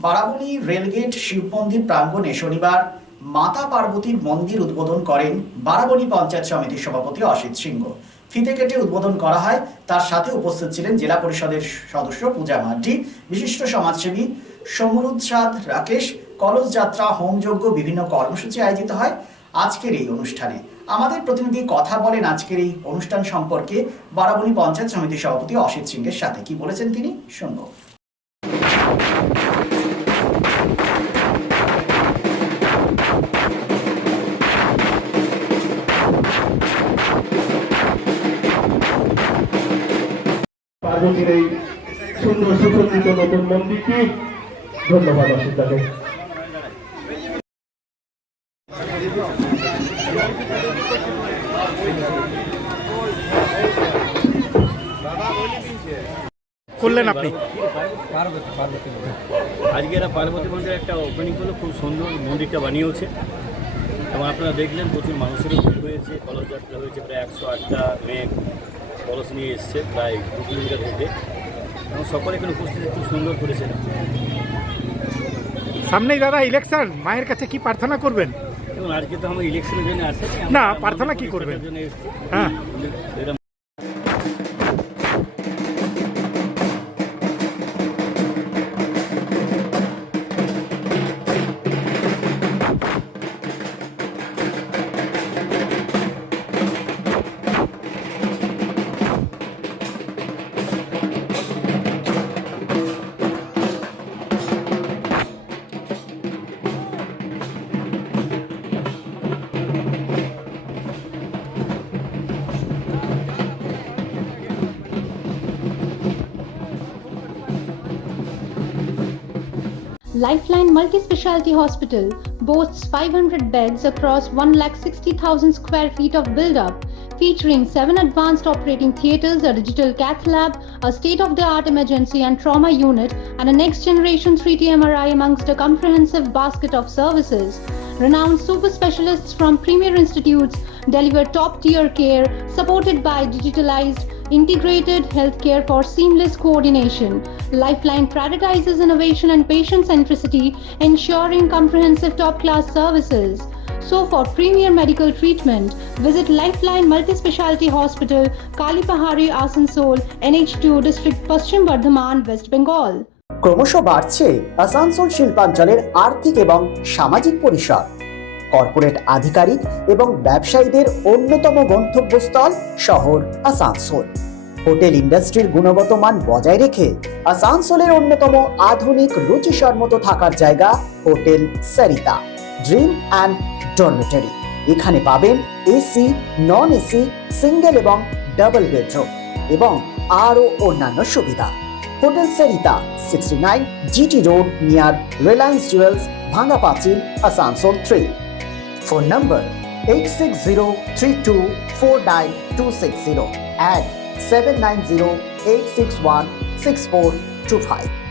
Barabani rail gate Shiva মন্দির প্রাঙ্গণে শনিবার মাতা পার্বতীর মন্দির উদ্বোধন করেন বারাবণী পঞ্চায়েত সমিতির সভাপতি অসিত সিংহ। ফিতে কেটে উদ্বোধন করা হয়। তার সাথে উপস্থিত ছিলেন জেলা পরিষদের সদস্য পূজা মার্ডি, বিশিষ্ট সমাজসেবী সমরুদ্রাদ রাকেশ। কলস যাত্রা, হোমযজ্ঞ, বিভিন্ন কর্মসূচি আয়োজিত হয় আজকের এই অনুষ্ঠানে। আমাদের প্রতিনিধি কথা বলেন আজকের এই অনুষ্ঠান সম্পর্কে বারাবণী পঞ্চায়েত সমিতির সভাপতি অসিত সিংহের সাথে। কি বলেছেন তিনি, শুনবো। পার্বতীর এই সুন্দর সুসজ্জিত নতুন মন্দিরটি, ধন্যবাদ অসিতাকে। করলেন আপনি আজকে এরা পার্বতী মন্দিরের একটা ওপেনিং করলো, খুব সুন্দর মন্দিরটা বানিয়েছে এবং আপনারা দেখলেন প্রচুর মানুষেরও ভিড় হয়েছে। কলস যাত্রা হয়েছে, প্রায় 108টা মেয়ে কলস নিয়ে এসছে প্রায় 2 কিলোমিটার থেকে, এবং সকলে এখানে উপস্থিত খুব সুন্দর করেছে। সামনেই দাদা ইলেকশন, মায়ের কাছে কি প্রার্থনা করবেন? এবং আজকে তো আমরা ইলেকশনের জন্য আসি না, প্রার্থনা কি করবেন? হ্যাঁ, Lifeline Multi-Speciality Hospital boasts 500 beds across 160,000 square feet of build-up, featuring 7 advanced operating theatres, a digital cath lab, a state-of-the-art emergency and trauma unit, and a next-generation 3D MRI amongst a comprehensive basket of services. Renowned super specialists from premier institutes deliver top-tier care, supported by digitalized integrated healthcare for seamless coordination. Lifeline prioritizes innovation and patient centricity, ensuring comprehensive top-class services. So for premier medical treatment, visit Lifeline Multi-Speciality Hospital, Kalipahari, Asansol, NH2 District, Paschim Bardhaman, West Bengal. ক্রমশ বাড়ছে আসানসোল শিল্পাঞ্চলের আর্থিক এবং সামাজিক পরিসর। Corporate আধিকারিক এবং ব্যবসায়ীদের অন্যতম গন্তব্যস্থল শহর আসানসোল। হোটেল ইন্ডাস্ট্রির গুণগত মান বজায় রেখে আসানসোলের অন্যতম আধুনিক রুচিসম্মত থাকার জায়গা hotel Sarita dream and dormitory. এখানে পাবেন এসি, নন এসি, সিঙ্গেল এবং ডাবল বেডরুম এবং আরও অন্যান্য সুবিধা। Hotel Sarita 69 GT Road near Reliance Jewels, Bhanga Pachil, Asansol 3. Phone number 8603249260 and 7908616425.